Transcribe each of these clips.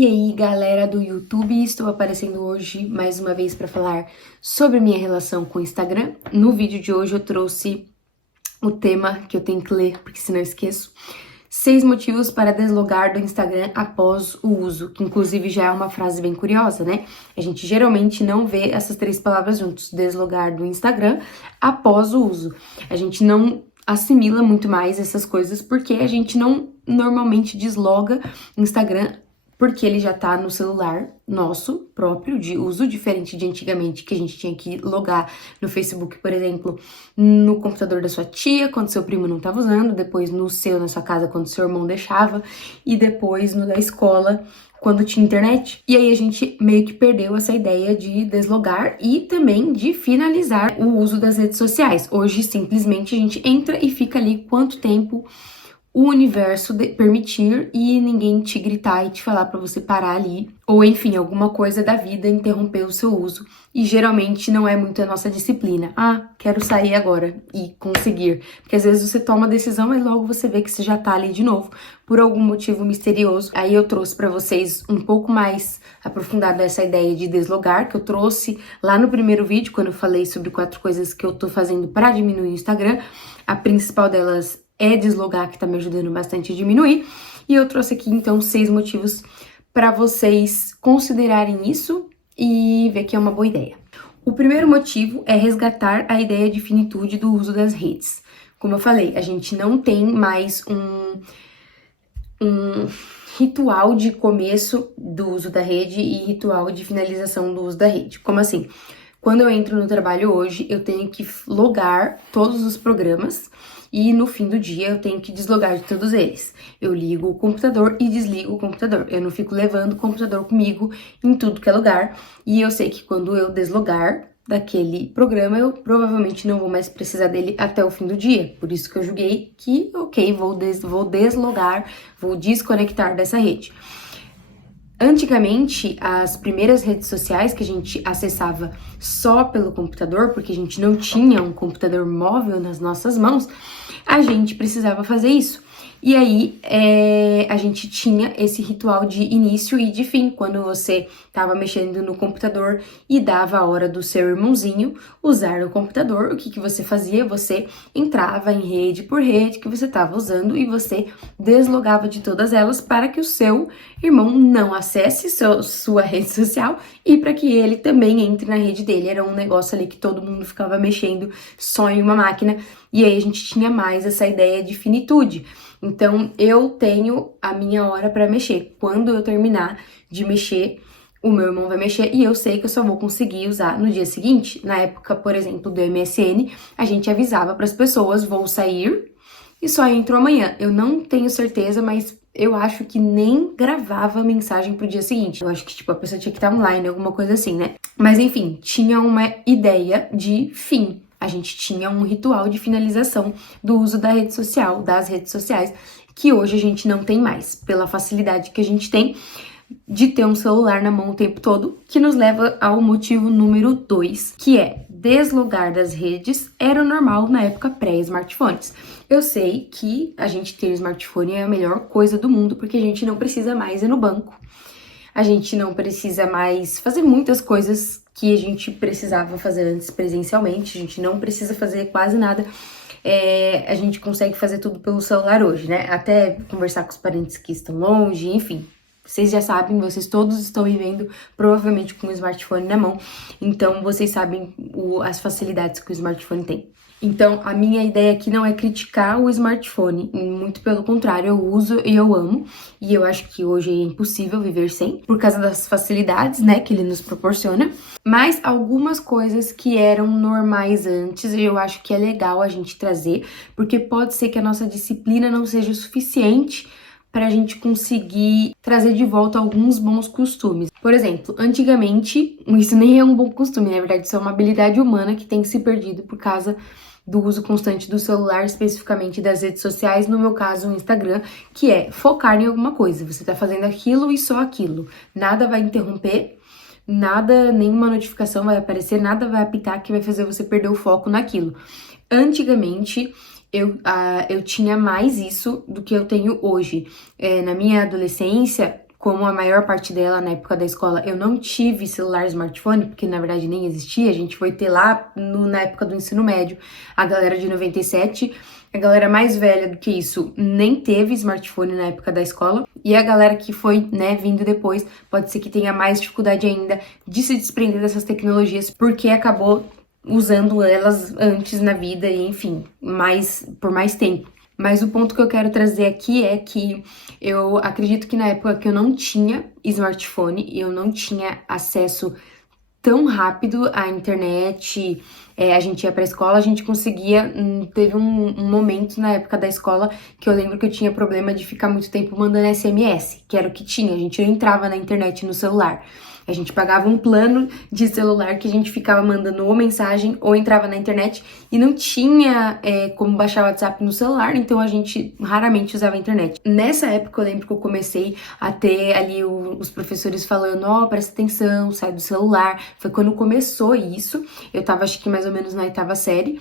E aí, galera do YouTube, estou aparecendo hoje mais uma vez para falar sobre minha relação com o Instagram. No vídeo de hoje eu trouxe o tema que eu tenho que ler, porque senão eu esqueço. 6 motivos para deslogar do Instagram após o uso, que inclusive já é uma frase bem curiosa, né? A gente geralmente não vê essas 3 palavras juntos, deslogar do Instagram após o uso. A gente não assimila muito mais essas coisas porque a gente não normalmente desloga o Instagram porque ele já tá no celular nosso próprio, de uso, diferente de antigamente, que a gente tinha que logar no Facebook, por exemplo, no computador da sua tia, quando seu primo não tava usando, depois no seu, na sua casa, quando seu irmão deixava, e depois no da escola, quando tinha internet. E aí a gente meio que perdeu essa ideia de deslogar e também de finalizar o uso das redes sociais. Hoje, simplesmente, a gente entra e fica ali quanto tempo o universo permitir e ninguém te gritar e te falar pra você parar ali, ou enfim, alguma coisa da vida interromper o seu uso. E geralmente não é muito a nossa disciplina. Ah, quero sair agora e conseguir. Porque às vezes você toma a decisão e logo você vê que você já tá ali de novo, por algum motivo misterioso. Aí eu trouxe pra vocês um pouco mais aprofundado essa ideia de deslogar, que eu trouxe lá no primeiro vídeo, quando eu falei sobre 4 coisas que eu tô fazendo pra diminuir o Instagram. A principal delas é deslogar, que tá me ajudando bastante a diminuir. E eu trouxe aqui, então, 6 motivos para vocês considerarem isso e ver que é uma boa ideia. O primeiro motivo é resgatar a ideia de finitude do uso das redes. Como eu falei, a gente não tem mais um ritual de começo do uso da rede e ritual de finalização do uso da rede. Como assim? Quando eu entro no trabalho hoje, eu tenho que logar todos os programas e no fim do dia eu tenho que deslogar de todos eles. Eu ligo o computador e desligo o computador. Eu não fico levando o computador comigo em tudo que é lugar. E eu sei que quando eu deslogar daquele programa, eu provavelmente não vou mais precisar dele até o fim do dia. Por isso que eu julguei que, ok, vou deslogar, vou desconectar dessa rede. Antigamente, as primeiras redes sociais que a gente acessava só pelo computador, porque a gente não tinha um computador móvel nas nossas mãos, a gente precisava fazer isso. E aí, a gente tinha esse ritual de início e de fim, quando você estava mexendo no computador e dava a hora do seu irmãozinho usar o computador, o que você fazia? Você entrava em rede por rede que você estava usando e você deslogava de todas elas para que o seu irmão não acesse sua rede social e para que ele também entre na rede dele. Era um negócio ali que todo mundo ficava mexendo só em uma máquina e aí a gente tinha mais essa ideia de finitude. Então, eu tenho a minha hora para mexer. Quando eu terminar de mexer, o meu irmão vai mexer e eu sei que eu só vou conseguir usar no dia seguinte. Na época, por exemplo, do MSN, a gente avisava para as pessoas, vou sair e só entro amanhã. Eu não tenho certeza, mas eu acho que nem gravava mensagem pro dia seguinte. Eu acho que, tipo, a pessoa tinha que estar online, alguma coisa assim, né? Mas, enfim, tinha uma ideia de fim. A gente tinha um ritual de finalização do uso da rede social, das redes sociais, que hoje a gente não tem mais, pela facilidade que a gente tem de ter um celular na mão o tempo todo, que nos leva ao motivo número 2, que é deslogar das redes era o normal na época pré-smartphones. Eu sei que a gente ter smartphone é a melhor coisa do mundo, porque a gente não precisa mais ir no banco, a gente não precisa mais fazer muitas coisas que a gente precisava fazer antes presencialmente, a gente não precisa fazer quase nada. A gente consegue fazer tudo pelo celular hoje, né? Até conversar com os parentes que estão longe, enfim. Vocês já sabem, vocês todos estão vivendo provavelmente com o smartphone na mão, então vocês sabem as facilidades que o smartphone tem. Então, a minha ideia aqui não é criticar o smartphone, muito pelo contrário, eu uso e eu amo, e eu acho que hoje é impossível viver sem, por causa das facilidades, né, que ele nos proporciona, mas algumas coisas que eram normais antes, eu acho que é legal a gente trazer, porque pode ser que a nossa disciplina não seja o suficiente para a gente conseguir trazer de volta alguns bons costumes. Por exemplo, antigamente, isso nem é um bom costume, na verdade, isso é uma habilidade humana que tem se perdido por causa do uso constante do celular, especificamente das redes sociais, no meu caso o Instagram, que é focar em alguma coisa. Você tá fazendo aquilo e só aquilo. Nada vai interromper, nada, nenhuma notificação vai aparecer, nada vai apitar que vai fazer você perder o foco naquilo. Antigamente, eu tinha mais isso do que eu tenho hoje. Na minha adolescência, como a maior parte dela na época da escola, eu não tive celular smartphone, porque na verdade nem existia, a gente foi ter lá na época do ensino médio, a galera de 97, a galera mais velha do que isso nem teve smartphone na época da escola, e a galera que foi, né, vindo depois, pode ser que tenha mais dificuldade ainda de se desprender dessas tecnologias, porque acabou usando elas antes na vida e, enfim, por mais tempo. Mas o ponto que eu quero trazer aqui é que eu acredito que na época que eu não tinha smartphone, eu não tinha acesso tão rápido à internet, a gente ia pra escola, a gente conseguia, teve um momento na época da escola que eu lembro que eu tinha problema de ficar muito tempo mandando SMS, que era o que tinha, a gente não entrava na internet no celular. A gente pagava um plano de celular que a gente ficava mandando ou mensagem ou entrava na internet e não tinha como baixar o WhatsApp no celular, então a gente raramente usava a internet. Nessa época eu lembro que eu comecei a ter ali os professores falando, presta atenção, sai do celular. Foi quando começou isso, eu tava acho que mais ou menos na 8ª série.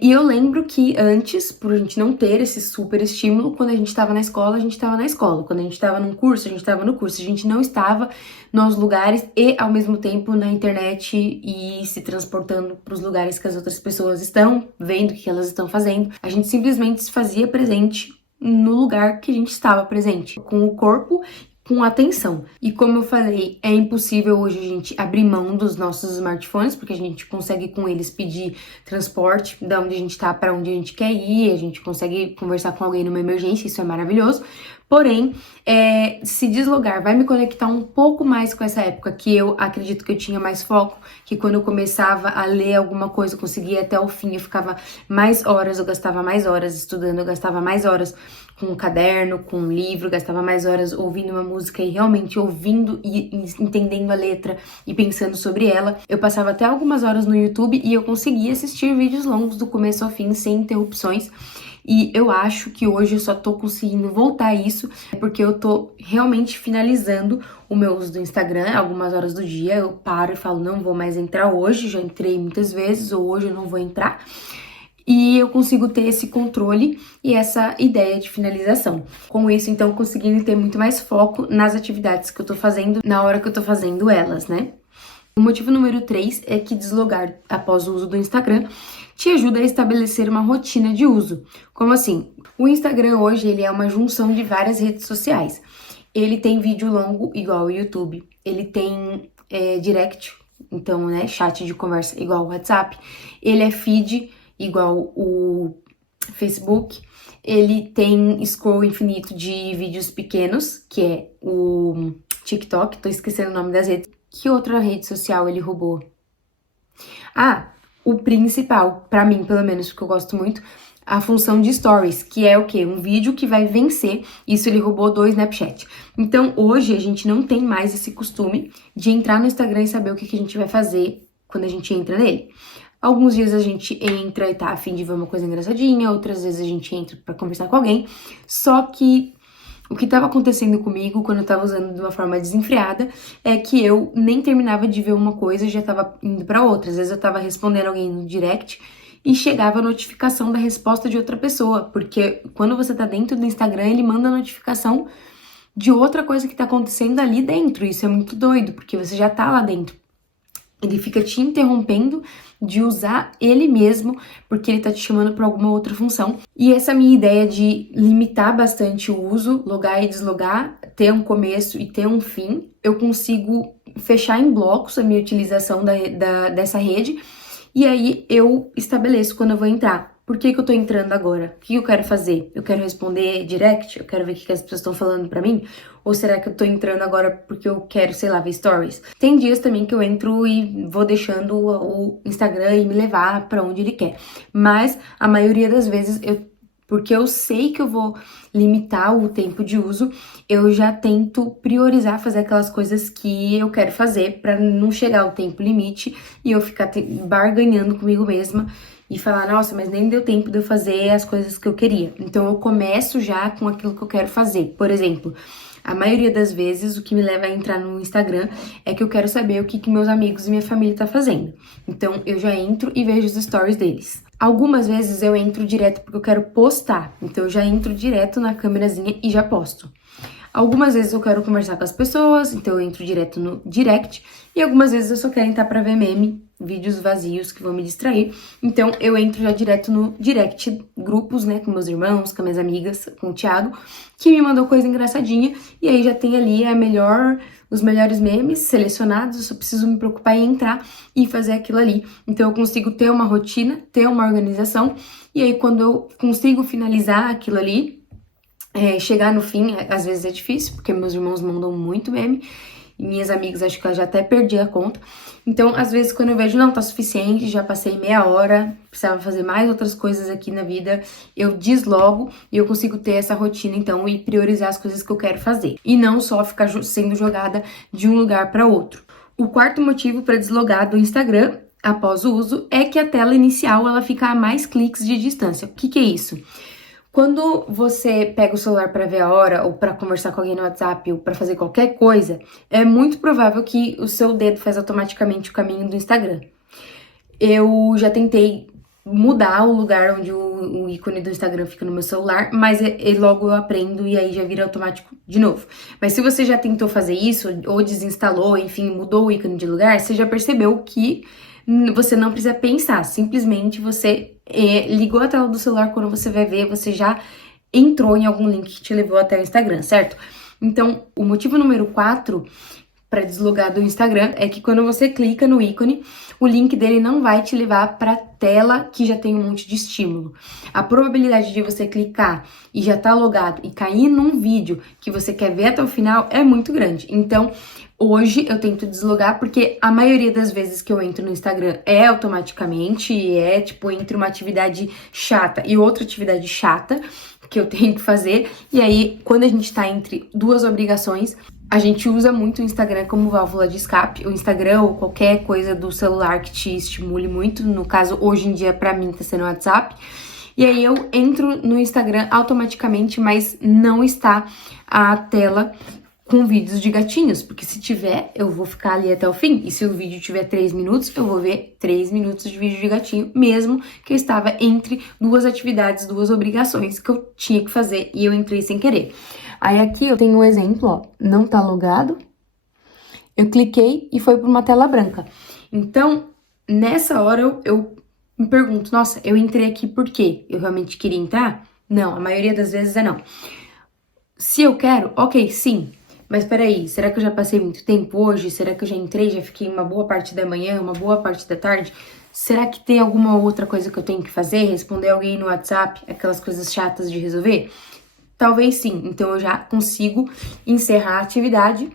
E eu lembro que antes, por a gente não ter esse super estímulo, quando a gente estava na escola, a gente estava na escola. Quando a gente estava num curso, a gente estava no curso. A gente não estava nos lugares e, ao mesmo tempo, na internet e se transportando para os lugares que as outras pessoas estão, vendo o que elas estão fazendo. A gente simplesmente se fazia presente no lugar que a gente estava presente, com o corpo, com atenção. E como eu falei, é impossível hoje a gente abrir mão dos nossos smartphones, porque a gente consegue com eles pedir transporte da onde a gente tá para onde a gente quer ir, a gente consegue conversar com alguém numa emergência, isso é maravilhoso. Porém, se deslogar vai me conectar um pouco mais com essa época, que eu acredito que eu tinha mais foco, que quando eu começava a ler alguma coisa, eu conseguia até o fim, eu ficava mais horas, eu gastava mais horas estudando, eu gastava mais horas com um caderno, com um livro, gastava mais horas ouvindo uma música e realmente ouvindo e entendendo a letra e pensando sobre ela. Eu passava até algumas horas no YouTube e eu conseguia assistir vídeos longos do começo ao fim, sem interrupções. E eu acho que hoje eu só tô conseguindo voltar a isso, porque eu tô realmente finalizando o meu uso do Instagram, algumas horas do dia eu paro e falo, não vou mais entrar hoje, já entrei muitas vezes, ou hoje eu não vou entrar. E eu consigo ter esse controle e essa ideia de finalização. Com isso, então, conseguindo ter muito mais foco nas atividades que eu tô fazendo, na hora que eu tô fazendo elas, né? O motivo número 3 é que deslogar após o uso do Instagram te ajuda a estabelecer uma rotina de uso. Como assim? O Instagram hoje ele é uma junção de várias redes sociais. Ele tem vídeo longo igual o YouTube, ele tem direct, então, né, chat de conversa igual o WhatsApp, ele é feed igual o Facebook, ele tem scroll infinito de vídeos pequenos, que é o TikTok, tô esquecendo o nome das redes. Que outra rede social ele roubou? O principal, pra mim, pelo menos, porque eu gosto muito, a função de stories, que é o quê? Um vídeo que vai vencer, isso ele roubou do Snapchat. Então, hoje, a gente não tem mais esse costume de entrar no Instagram e saber o que a gente vai fazer quando a gente entra nele. Alguns dias a gente entra e tá a fim de ver uma coisa engraçadinha, outras vezes a gente entra pra conversar com alguém, só que o que estava acontecendo comigo quando eu tava usando de uma forma desenfreada é que eu nem terminava de ver uma coisa e já tava indo pra outra. Às vezes eu tava respondendo alguém no direct e chegava a notificação da resposta de outra pessoa, porque quando você tá dentro do Instagram, ele manda a notificação de outra coisa que tá acontecendo ali dentro. Isso é muito doido, porque você já tá lá dentro. Ele fica te interrompendo de usar ele mesmo, porque ele tá te chamando para alguma outra função. E essa minha ideia de limitar bastante o uso, logar e deslogar, ter um começo e ter um fim, eu consigo fechar em blocos a minha utilização dessa rede, e aí eu estabeleço quando eu vou entrar. Por que eu tô entrando agora? O que eu quero fazer? Eu quero responder direct? Eu quero ver o que as pessoas estão falando pra mim? Ou será que eu tô entrando agora porque eu quero, sei lá, ver stories? Tem dias também que eu entro e vou deixando o Instagram e me levar pra onde ele quer. Mas a maioria das vezes, porque eu sei que eu vou limitar o tempo de uso, eu já tento priorizar fazer aquelas coisas que eu quero fazer pra não chegar ao tempo limite e eu ficar barganhando comigo mesma e falar, nossa, mas nem deu tempo de eu fazer as coisas que eu queria. Então eu começo já com aquilo que eu quero fazer. Por exemplo, a maioria das vezes o que me leva a entrar no Instagram é que eu quero saber o que meus amigos e minha família tá fazendo. Então eu já entro e vejo os stories deles. Algumas vezes eu entro direto porque eu quero postar. Então eu já entro direto na câmerazinha e já posto. Algumas vezes eu quero conversar com as pessoas, então eu entro direto no direct. E algumas vezes eu só quero entrar pra ver meme, vídeos vazios que vão me distrair. Então eu entro já direto no direct, grupos, né, com meus irmãos, com minhas amigas, com o Thiago, que me mandou coisa engraçadinha. E aí já tem ali os melhores memes selecionados, eu só preciso me preocupar em entrar e fazer aquilo ali. Então eu consigo ter uma rotina, ter uma organização, e aí quando eu consigo finalizar aquilo ali, chegar no fim, às vezes é difícil, porque meus irmãos mandam muito meme, e minhas amigas acho que eu já até perdi a conta. Então, às vezes, quando eu vejo, não, tá suficiente, já passei meia hora, precisava fazer mais outras coisas aqui na vida, eu deslogo e eu consigo ter essa rotina, então, e priorizar as coisas que eu quero fazer. E não só ficar sendo jogada de um lugar para outro. O quarto motivo para deslogar do Instagram, após o uso, é que a tela inicial, ela fica a mais cliques de distância. O que é isso? Quando você pega o celular para ver a hora, ou para conversar com alguém no WhatsApp, ou para fazer qualquer coisa, é muito provável que o seu dedo faz automaticamente o caminho do Instagram. Eu já tentei mudar o lugar onde o ícone do Instagram fica no meu celular, mas logo eu aprendo e aí já vira automático de novo. Mas se você já tentou fazer isso, ou desinstalou, enfim, mudou o ícone de lugar, você já percebeu que você não precisa pensar, simplesmente você ligou a tela do celular, quando você vai ver, você já entrou em algum link que te levou até o Instagram, certo? Então, o motivo número 4 para deslogar do Instagram é que quando você clica no ícone, o link dele não vai te levar para a tela que já tem um monte de estímulo. A probabilidade de você clicar e já tá logado e cair num vídeo que você quer ver até o final é muito grande. Então, hoje eu tento deslogar porque a maioria das vezes que eu entro no Instagram é automaticamente, tipo entre uma atividade chata e outra atividade chata que eu tenho que fazer. E aí, quando a gente tá entre duas obrigações, a gente usa muito o Instagram como válvula de escape, o Instagram ou qualquer coisa do celular que te estimule muito. No caso, hoje em dia, pra mim, tá sendo o WhatsApp. E aí eu entro no Instagram automaticamente, mas não está a tela com vídeos de gatinhos, porque se tiver, eu vou ficar ali até o fim. E se o vídeo tiver 3 minutos, eu vou ver 3 minutos de vídeo de gatinho, mesmo que eu estava entre duas atividades, duas obrigações que eu tinha que fazer e eu entrei sem querer. Aí aqui eu tenho um exemplo, ó, não tá logado. Eu cliquei e foi para uma tela branca. Então, nessa hora eu me pergunto, nossa, eu entrei aqui por quê? Eu realmente queria entrar? Não, a maioria das vezes é não. Se eu quero, ok, sim. Mas peraí, será que eu já passei muito tempo hoje? Será que eu já entrei, já fiquei uma boa parte da manhã, uma boa parte da tarde? Será que tem alguma outra coisa que eu tenho que fazer? Responder alguém no WhatsApp, aquelas coisas chatas de resolver? Talvez sim, então eu já consigo encerrar a atividade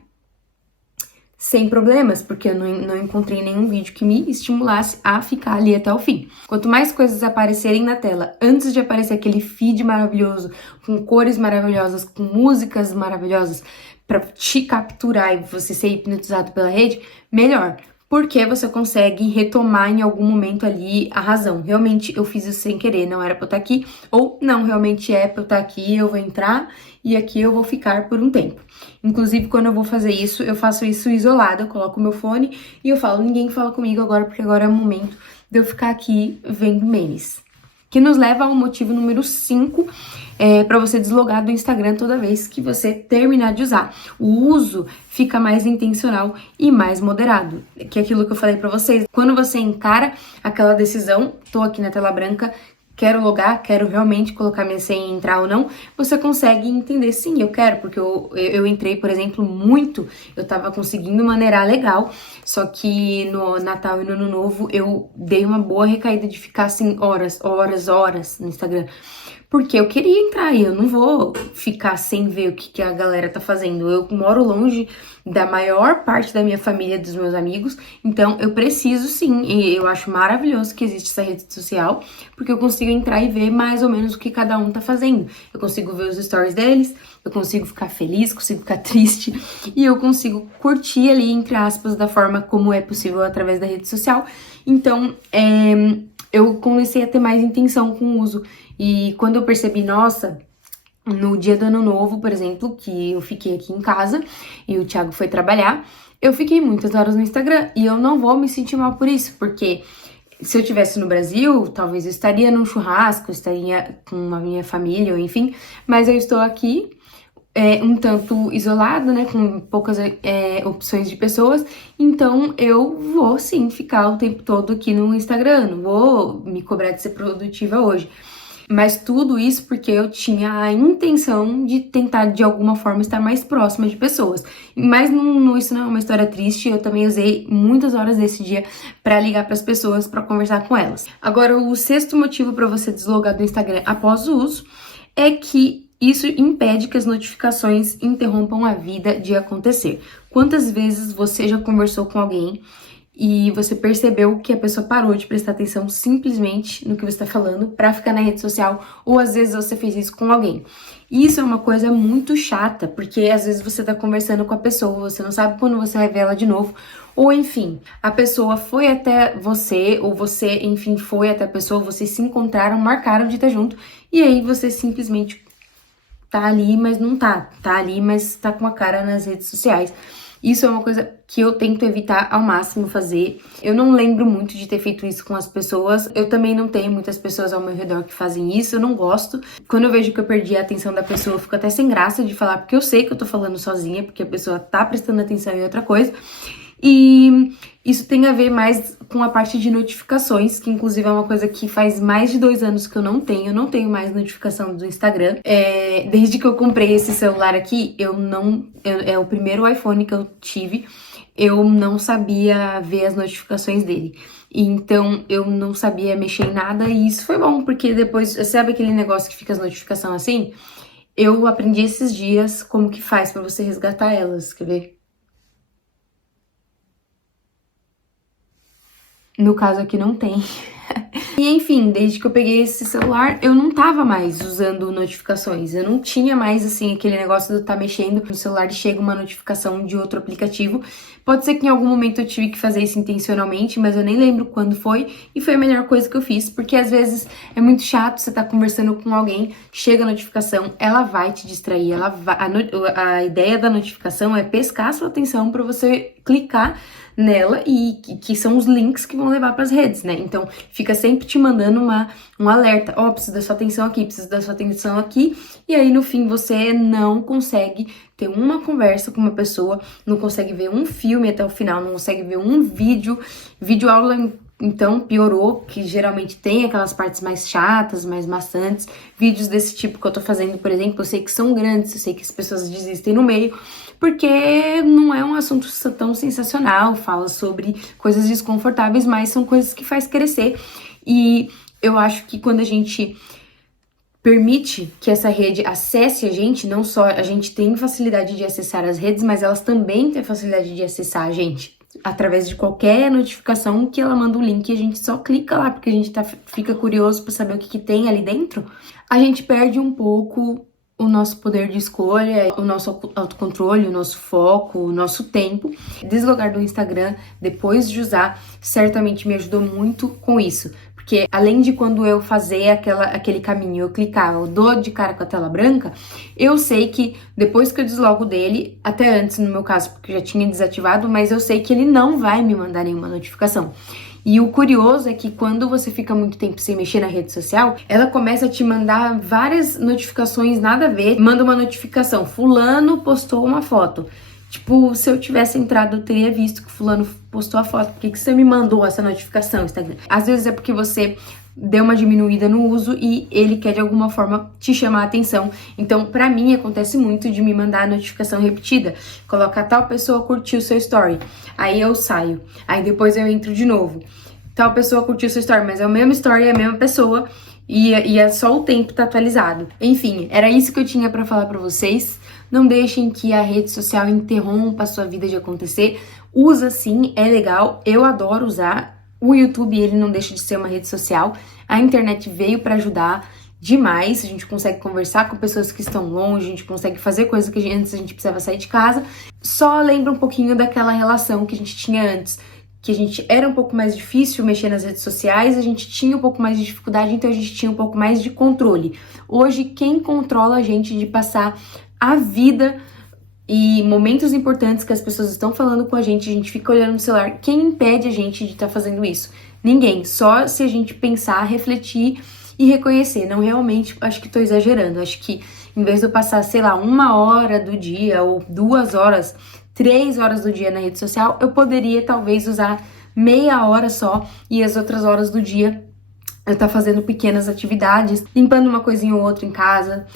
sem problemas, porque eu não encontrei nenhum vídeo que me estimulasse a ficar ali até o fim. Quanto mais coisas aparecerem na tela, antes de aparecer aquele feed maravilhoso, com cores maravilhosas, com músicas maravilhosas, para te capturar e você ser hipnotizado pela rede, melhor. Porque você consegue retomar em algum momento ali a razão. Realmente eu fiz isso sem querer, não era pra eu estar aqui. Ou não, realmente é pra eu estar aqui, eu vou entrar e aqui eu vou ficar por um tempo. Inclusive, quando eu vou fazer isso, eu faço isso isolada, eu coloco o meu fone e eu falo, ninguém fala comigo agora, porque agora é o momento de eu ficar aqui vendo memes. Que nos leva ao motivo número 5, para você deslogar do Instagram toda vez que você terminar de usar. O uso fica mais intencional e mais moderado, que é aquilo que eu falei para vocês. Quando você encara aquela decisão, tô aqui na tela branca, quero logar, quero realmente colocar minha senha e entrar ou não, você consegue entender, sim, eu quero, porque eu entrei, por exemplo, muito, eu tava conseguindo maneirar legal, só que no Natal e no Ano Novo eu dei uma boa recaída de ficar assim horas no Instagram. Porque eu queria entrar e eu não vou ficar sem ver o que a galera tá fazendo. Eu moro longe da maior parte da minha família, dos meus amigos, então eu preciso sim, e eu acho maravilhoso que existe essa rede social, porque eu consigo entrar e ver mais ou menos o que cada um tá fazendo. Eu consigo ver os stories deles, eu consigo ficar feliz, consigo ficar triste, e eu consigo curtir ali, entre aspas, da forma como é possível através da rede social. Então, eu comecei a ter mais intenção com o uso. E quando eu percebi, nossa, no dia do Ano Novo, por exemplo, que eu fiquei aqui em casa e o Thiago foi trabalhar, eu fiquei muitas horas no Instagram e eu não vou me sentir mal por isso, porque se eu estivesse no Brasil, talvez eu estaria num churrasco, estaria com a minha família, ou enfim, mas eu estou aqui um tanto isolada, né, com poucas opções de pessoas, então eu vou sim ficar o tempo todo aqui no Instagram, não vou me cobrar de ser produtiva hoje. Mas tudo isso porque eu tinha a intenção de tentar, de alguma forma, estar mais próxima de pessoas. Mas isso não é uma história triste, eu também usei muitas horas desse dia para ligar para as pessoas, para conversar com elas. Agora, o sexto motivo para você deslogar do Instagram após o uso é que isso impede que as notificações interrompam a vida de acontecer. Quantas vezes você já conversou com alguém e você percebeu que a pessoa parou de prestar atenção simplesmente no que você está falando para ficar na rede social, ou às vezes você fez isso com alguém? Isso é uma coisa muito chata, porque às vezes você tá conversando com a pessoa, você não sabe quando você vai ver ela de novo, ou enfim, a pessoa foi até você, ou você, enfim, foi até a pessoa, vocês se encontraram, marcaram de estar junto, e aí você simplesmente tá ali, mas não tá ali, mas tá com a cara nas redes sociais. Isso é uma coisa que eu tento evitar ao máximo fazer. Eu não lembro muito de ter feito isso com as pessoas. Eu também não tenho muitas pessoas ao meu redor que fazem isso. Eu não gosto. Quando eu vejo que eu perdi a atenção da pessoa, eu fico até sem graça de falar, porque eu sei que eu tô falando sozinha, porque a pessoa tá prestando atenção em outra coisa. E isso tem a ver mais com a parte de notificações, que inclusive é uma coisa que faz mais de 2 anos que eu não tenho mais notificação do Instagram. Desde que eu comprei esse celular aqui, é o primeiro iPhone que eu tive, eu não sabia ver as notificações dele. Então eu não sabia mexer em nada, e isso foi bom, porque depois, sabe aquele negócio que fica as notificações assim? Eu aprendi esses dias como que faz pra você resgatar elas, quer ver? No caso aqui não tem. E enfim, desde que eu peguei esse celular, eu não tava mais usando notificações. Eu não tinha mais, assim, aquele negócio de eu estar mexendo no celular e chega uma notificação de outro aplicativo. Pode ser que em algum momento eu tive que fazer isso intencionalmente, mas eu nem lembro quando foi. E foi a melhor coisa que eu fiz, porque às vezes é muito chato você tá conversando com alguém, chega a notificação, ela vai te distrair, a ideia da notificação é pescar a sua atenção para você clicar nela, e que são os links que vão levar para as redes, né? Então, fica sempre te mandando um alerta. Ó, preciso da sua atenção aqui, preciso da sua atenção aqui. E aí, no fim, você não consegue ter uma conversa com uma pessoa, não consegue ver um filme até o final, não consegue ver um vídeo. Vídeo aula, então, piorou, que geralmente tem aquelas partes mais chatas, mais maçantes. Vídeos desse tipo que eu tô fazendo, por exemplo, eu sei que são grandes, eu sei que as pessoas desistem no meio, porque não é um assunto tão sensacional, fala sobre coisas desconfortáveis, mas são coisas que faz crescer. E eu acho que quando a gente permite que essa rede acesse a gente, não só a gente tem facilidade de acessar as redes, mas elas também têm facilidade de acessar a gente, através de qualquer notificação que ela manda um link e a gente só clica lá, porque a gente fica curioso para saber o que tem ali dentro. A gente perde um pouco o nosso poder de escolha, o nosso autocontrole, o nosso foco, o nosso tempo. Deslogar do Instagram depois de usar certamente me ajudou muito com isso. Porque além de quando eu fazer aquele caminho, eu clicar, eu dou de cara com a tela branca, eu sei que depois que eu deslogo dele, até antes no meu caso, porque eu já tinha desativado, mas eu sei que ele não vai me mandar nenhuma notificação. E o curioso é que quando você fica muito tempo sem mexer na rede social, ela começa a te mandar várias notificações nada a ver. Manda uma notificação, fulano postou uma foto. Tipo, se eu tivesse entrado, eu teria visto que fulano postou a foto. Por que você me mandou essa notificação, Instagram? Às vezes é porque você deu uma diminuída no uso e ele quer de alguma forma te chamar a atenção. Então, pra mim, acontece muito de me mandar a notificação repetida. Coloca tal pessoa curtiu seu story. Aí eu saio. Aí depois eu entro de novo. Tal pessoa curtiu seu story, mas é o mesmo story, é a mesma pessoa. E é só o tempo tá atualizado. Enfim, era isso que eu tinha pra falar pra vocês. Não deixem que a rede social interrompa a sua vida de acontecer. Usa sim, é legal. Eu adoro usar. O YouTube, ele não deixa de ser uma rede social. A internet veio para ajudar demais. A gente consegue conversar com pessoas que estão longe, a gente consegue fazer coisas que antes a gente precisava sair de casa. Só lembra um pouquinho daquela relação que a gente tinha antes, que a gente era um pouco mais difícil mexer nas redes sociais, a gente tinha um pouco mais de dificuldade, então a gente tinha um pouco mais de controle. Hoje, quem controla a gente de passar a vida e momentos importantes que as pessoas estão falando com a gente fica olhando no celular. Quem impede a gente de estar fazendo isso? Ninguém. Só se a gente pensar, refletir e reconhecer, não, realmente, acho que tô exagerando, acho que em vez de eu passar, sei lá, 1 hora do dia, ou 2 horas, 3 horas do dia na rede social, eu poderia talvez usar meia hora só, e as outras horas do dia eu tá fazendo pequenas atividades, limpando uma coisinha ou outra em casa,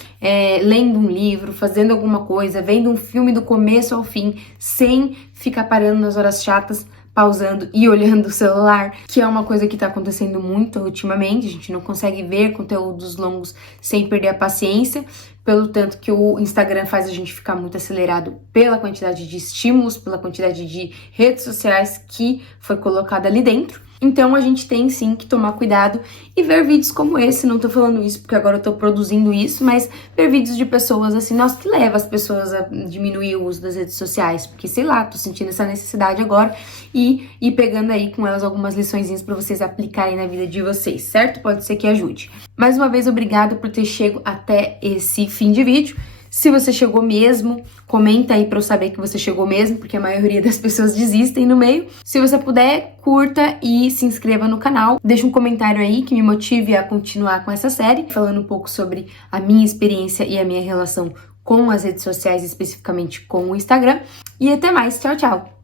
lendo um livro, fazendo alguma coisa, vendo um filme do começo ao fim, sem ficar parando nas horas chatas, pausando e olhando o celular, que é uma coisa que tá acontecendo muito ultimamente. A gente não consegue ver conteúdos longos sem perder a paciência, pelo tanto que o Instagram faz a gente ficar muito acelerado pela quantidade de estímulos, pela quantidade de redes sociais que foi colocada ali dentro. Então a gente tem sim que tomar cuidado e ver vídeos como esse. Não tô falando isso porque agora eu tô produzindo isso, mas ver vídeos de pessoas assim, nossa, que leva as pessoas a diminuir o uso das redes sociais, porque sei lá, tô sentindo essa necessidade agora e pegando aí com elas algumas liçõezinhas pra vocês aplicarem na vida de vocês, certo? Pode ser que ajude. Mais uma vez, obrigada por ter chegado até esse fim de vídeo. Se você chegou mesmo, comenta aí pra eu saber que você chegou mesmo, porque a maioria das pessoas desistem no meio. Se você puder, curta e se inscreva no canal. Deixa um comentário aí que me motive a continuar com essa série, falando um pouco sobre a minha experiência e a minha relação com as redes sociais, especificamente com o Instagram. E até mais, tchau, tchau!